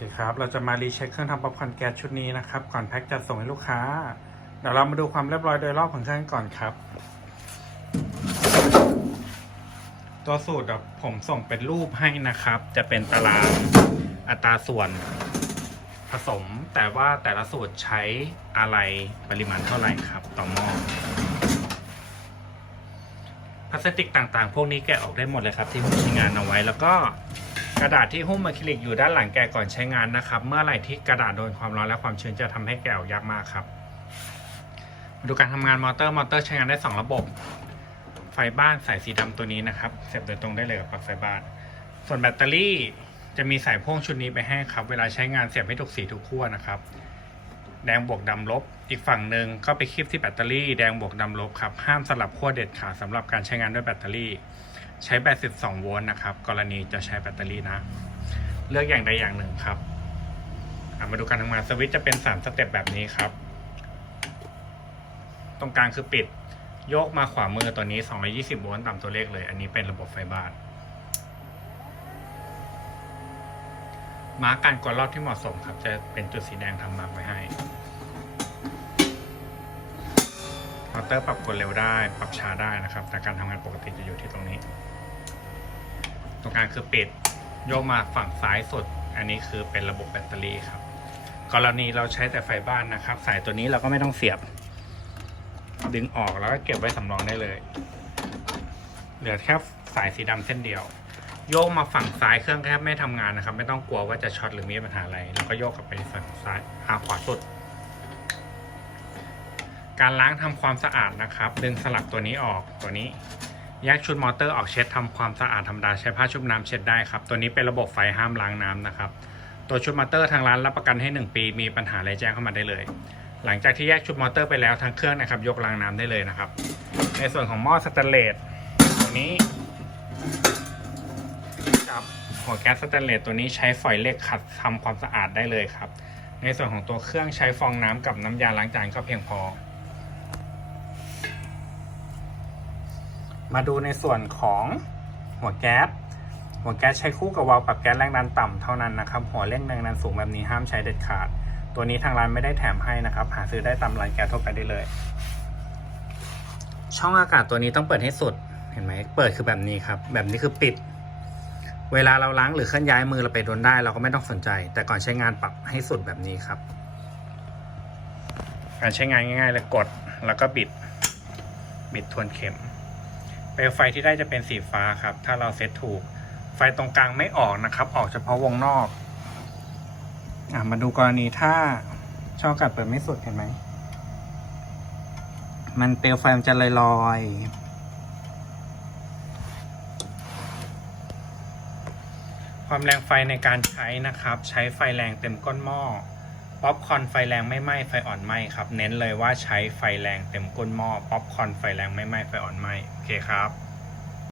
เคครับ เราจะมารีเช็คเครื่องทำป๊อปคอร์นแก๊สชุดนี้นะครับ ก่อนแพ็คจัดส่งให้ลูกค้า เดี๋ยวเรามาดูความเรียบร้อยโดยรอบของเครื่องก่อนครับ ตัวสูตรผมส่งเป็นรูปให้นะครับ จะเป็นตารางอัตราส่วนผสม แต่ว่าแต่ละสูตรใช้อะไรปริมาณเท่าไหร่ครับต่อหม้อพลาสติกต่างๆ พวกนี้แกะออกได้หมดเลยครับที่หุ้มใช้งานเอาไว้แล้วก็ กระดาษที่หุ้มอะคริลิกอยู่ด้านหลังแกก่อนใช้งานนะครับ เมื่อไหร่ที่กระดาษโดนความร้อนและความชื้นจะทำให้แกออกยากมากครับ มาดูการทำงานมอเตอร์มอเตอร์ใช้งานได้ 2 ระบบ ไฟบ้านสายสีดำตัวนี้นะครับเสียบโดยตรงได้เลยกับปลั๊กไฟบ้าน ส่วนแบตเตอรี่จะมีสายพ่วงชุดนี้ไปให้ครับ เวลาใช้งานเสียบให้ทุกสีทุกขั้วนะครับ แดงบวกดำลบ อีกฝั่งหนึ่งก็ไปคลิปที่แบตเตอรี่แดงบวกดำลบครับห้ามสลับขั้วเด็ดขาดสำหรับการใช้งานด้วยแบตเตอรี่ ใช้แบต12โวลต์นะครับ กรณีจะใช้แบตเตอรี่นะ เลือกอย่างใดอย่างหนึ่งครับอะมาดูการทำงานสวิตช์จะเป็น3สเต็ปแบบนี้ครับ ตรงกลางคือปิด โยกมาขวามือตัวนี้ 220โวลต์ตามตัวเลขเลย อันนี้เป็นระบบไฟบ้านมาร์กการกดรอบที่เหมาะสมครับ จะเป็นจุดสีแดงทำมาร์กไว้ให้ อเตอร์ปรับกดเร็วได้ ปรับช้าได้นะครับ แต่การทำงานปกติจะอยู่ที่ตรงนี้ ตรงกลางคือปิดโยกมาฝั่งซ้ายสุด อันนี้คือเป็นระบบแบตเตอรี่ครับ กรณีเราใช้แต่ไฟบ้านนะครับ สายตัวนี้เราก็ไม่ต้องเสียบ ดึงออกแล้วก็เก็บไว้สำรองได้เลย เหลือแค่สายสีดำเส้นเดียว โยกมาฝั่งซ้ายเครื่องแทบไม่ทำงานนะครับ ไม่ต้องกลัวว่าจะช็อตหรือมีปัญหาอะไร แล้วก็โยกกลับไปฝั่งซ้ายอาขวาสุด การล้างทำความสะอาดนะครับ ดึงสลักตัวนี้ออกตัวนี้แยกชุดมอเตอร์ออกเช็ดทำความสะอาดธรรมดาใช้ผ้าชุบน้ำเช็ดได้ครับ ตัวนี้เป็นระบบไฟห้ามล้างน้ำนะครับ ตัวชุดมอเตอร์ทางร้านรับประกันให้ 1 ปี มีปัญหาอะไรแจ้งเข้ามาได้เลย หลังจากที่แยกชุดมอเตอร์ไปแล้วทางเครื่องนะครับ ยกล้างน้ำได้เลยนะครับ ในส่วนของหม้อสแตนเลสตัวนี้กับหัวแก๊สสแตนเลสตัวนี้ใช้ฝอยเหล็กขัดทำความสะอาดได้เลยครับ ในส่วนของตัวเครื่องใช้ฟองน้ำกับน้ำยาล้างจานก็เพียงพอ มาดูในส่วนของหัวแก๊ส หัวแก๊สใช้คู่กับวาล์วปรับแก๊สแรงดันต่ำเท่านั้นนะครับ หัวเร่งแรงดันสูงแบบนี้ห้ามใช้เด็ดขาด ตัวนี้ทางร้านไม่ได้แถมให้นะครับ หาซื้อได้ตามร้านแก๊สทั่วไปได้เลย ช่องอากาศตัวนี้ต้องเปิดให้สุด เห็นไหม เปิดคือแบบนี้ครับ แบบนี้คือปิด เวลาเราล้างหรือเคลื่อนย้ายมือเราไปโดนได้ เราก็ไม่ต้องสนใจ แต่ก่อนใช้งานปรับให้สุดแบบนี้ครับ การใช้งานง่ายๆเลยกด แล้วก็บิด บิดทวนเข็ม ลวไฟที่ได้จะเป็นสีฟ้าครับ ถ้าเราเซตถูก ไฟตรงกลางไม่ออกนะครับ ออกเฉพาะวงนอกอะมาดูกรณีถ้าช่องกาศเปิดไม่สุดเห็นไหม มันเปลวไฟมันจะลอยลอยๆความแรงไฟในการใช้นะครับ ใช้ไฟแรงเต็มก้นหม้อ ป๊อปคอนไฟแรงไม่ไหม้ไฟอ่อนไหม้ครับ เน้นเลยว่าใช้ไฟแรงเต็มก้นหม้อป๊อปคอนไฟแรงไม่ไหม้ไฟอ่อนไหม้โอเคครับ